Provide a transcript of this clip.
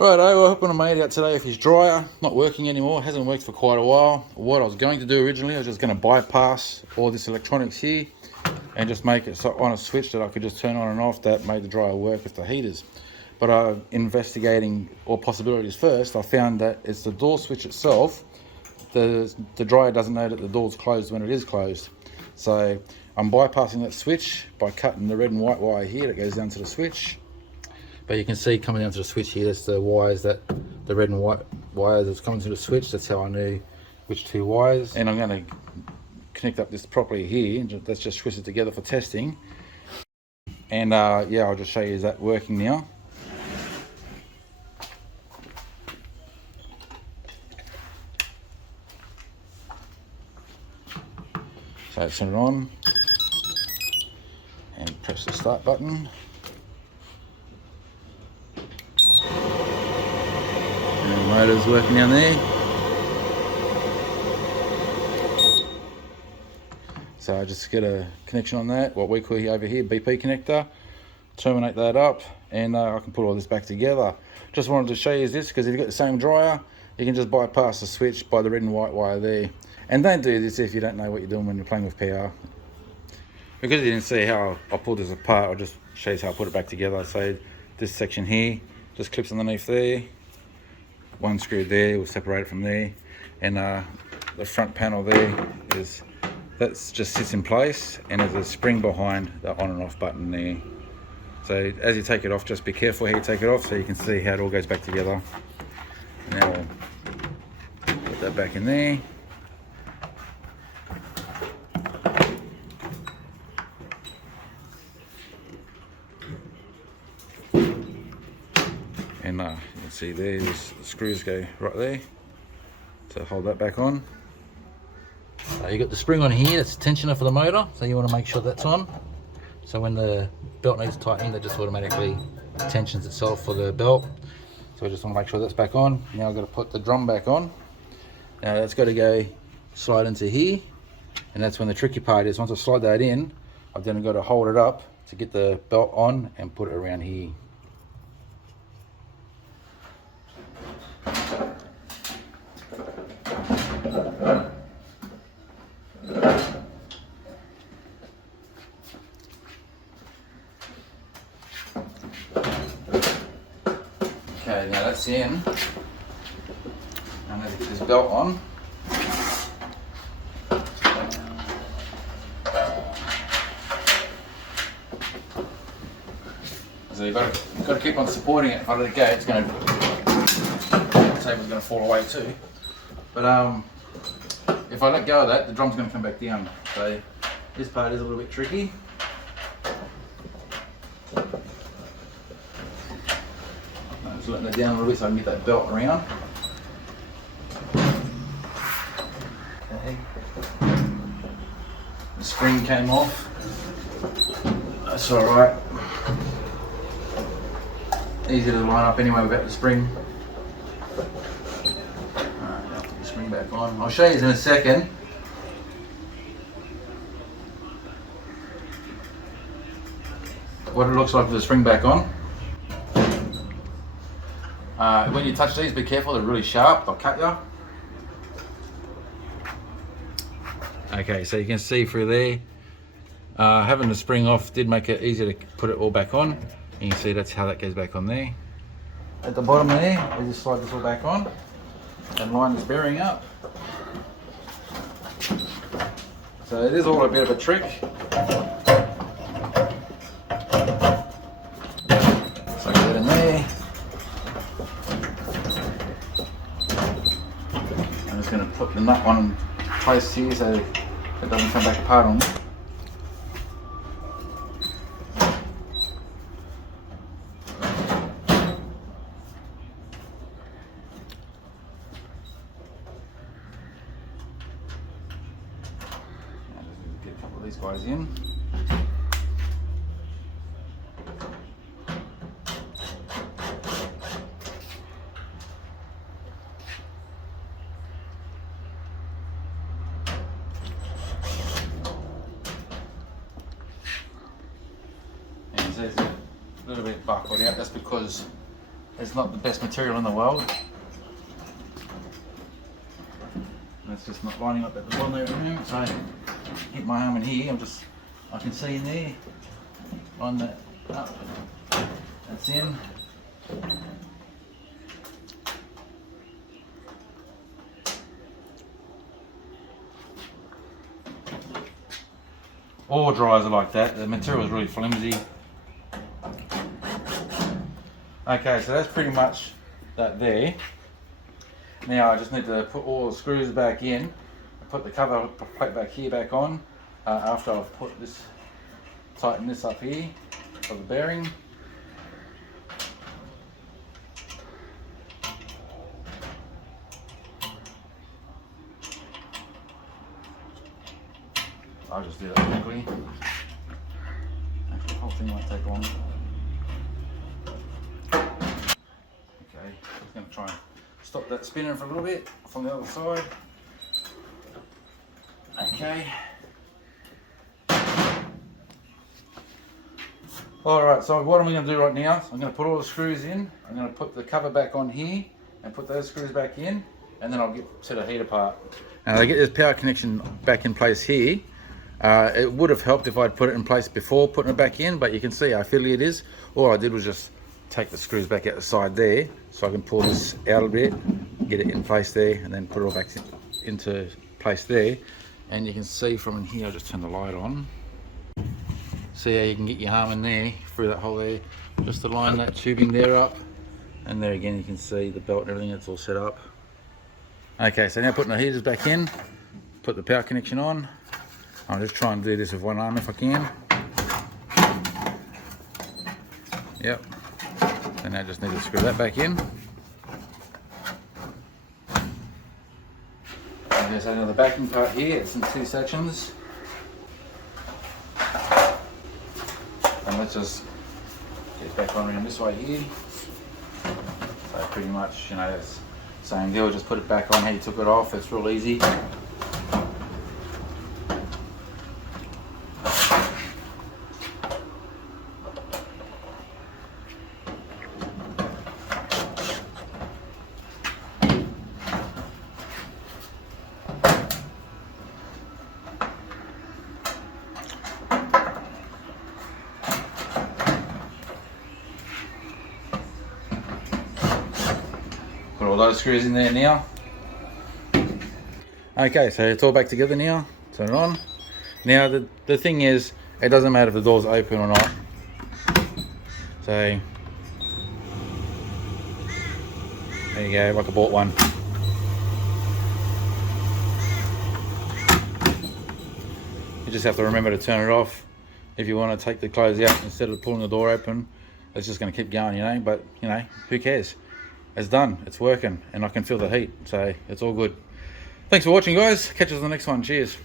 Righto, I hope I made out today with his dryer. Not working anymore, hasn't worked for quite a while. What I was going to do originally, I was just going to bypass all this electronics here and just make it so on a switch that I could just turn on and off that made the dryer work with the heaters. But investigating all possibilities first, I found that it's the door switch itself. The dryer doesn't know that the door's closed when it is closed. So I'm bypassing that switch by cutting the red and white wire here that goes down to the switch. But you can see coming down to the switch here, that's the wires, that the red and white wires that's coming to the switch. That's how I knew which two wires. And I'm going to connect up this properly here. Let's just twist it together for testing. And yeah, I'll just show you that working now. So turn it on and press the start button. And the motor's working down there. So I just get a connection on that, what we call over here BP connector, terminate that up, and I can put all this back together. Just wanted to show you this because if you've got the same dryer, you can just bypass the switch by the red and white wire there. And don't do this if you don't know what you're doing when you're playing with power. Because you didn't see how I pulled this apart, I'll just show you how I put it back together. So this section here just clips underneath there. One screw there will separate it from there. And the front panel there is, that just sits in place, and there's a spring behind the on and off button there. So as you take it off, just be careful how you take it off so you can see how it all goes back together. Now we'll put that back in there. And you can see there, the screws go right there. So hold that back on. You got the spring on here, that's the tensioner for the motor, so you want to make sure that's on. So when the belt needs tightening, that just automatically tensions itself for the belt. So I just want to make sure that's back on. Now I've got to put the drum back on. Now that's got to go slide into here, and that's when the tricky part is. Once I slide that in, I've then got to hold it up to get the belt on and put it around here. Okay, now that's in. I'm going to get this belt on. So you've got to keep on supporting it. If I let it go, it's going to, the table's going to fall away too. But if I let go of that, the drum's going to come back down. So this part is a little bit tricky. I'm just letting it down a little bit so I can get that belt around. Okay. The spring came off. That's alright. Easy to line up anyway without the spring. Alright, now put the spring back on. I'll show you in a second. What it looks like with the spring back on. When you touch these, be careful, they're really sharp, they'll cut you. Okay, so you can see through there, having the spring off did make it easier to put it all back on. And you can see that's how that goes back on there. At the bottom there, we just slide this all back on and line this bearing up. So it is all a bit of a trick. So get in there. I'm just going to put the nut on in place here so it doesn't come back apart on me. Get a couple of these guys in. And so it's a little bit buckled out, that's because it's not the best material in the world. And it's just not lining up at the bottom there at the moment, so I hit my arm in here, I can see in there, line that up, that's in. All dryers are like that, the material is really flimsy. Okay, so that's pretty much that there. Now I just need to put all the screws back in, put the cover plate back here back on, after I've put this, tighten this up here of the bearing. I'll just do that quickly. Actually, the whole thing might take long. Okay, just going to try and stop that spinning for a little bit from the other side. Okay. Alright, so what am I going to do right now? I'm going to put all the screws in. I'm going to put the cover back on here and put those screws back in, and then I'll set the heat apart. Now to get this power connection back in place here, it would have helped if I'd put it in place before putting it back in, but you can see how fiddly it is. All I did was just take the screws back out the side there, so I can pull this out a bit, get it in place there, and then put it all back into place there. And you can see from in here, I'll just turn the light on. See how you can get your arm in there, through that hole there, just to line that tubing there up. And there again, you can see the belt and everything, it's all set up. Okay, so now putting the heaters back in, put the power connection on. I'll just try and do this with one arm if I can. Yep. And I just need to screw that back in. And there's another backing part here, it's in two sections. And let's just get back on around this way here. So pretty much, you know, it's same deal, just put it back on how you took it off, it's real easy. Put all those screws in there now. Okay, so it's all back together now. Turn it on. Now the thing is, it doesn't matter if the door's open or not. So there you go, like I bought one. You just have to remember to turn it off if you want to take the clothes out instead of pulling the door open. It's just going to keep going, you know, but you know, who cares? It's done, it's working, and I can feel the heat, so it's all good. Thanks for watching, guys. Catch us on the next one. Cheers.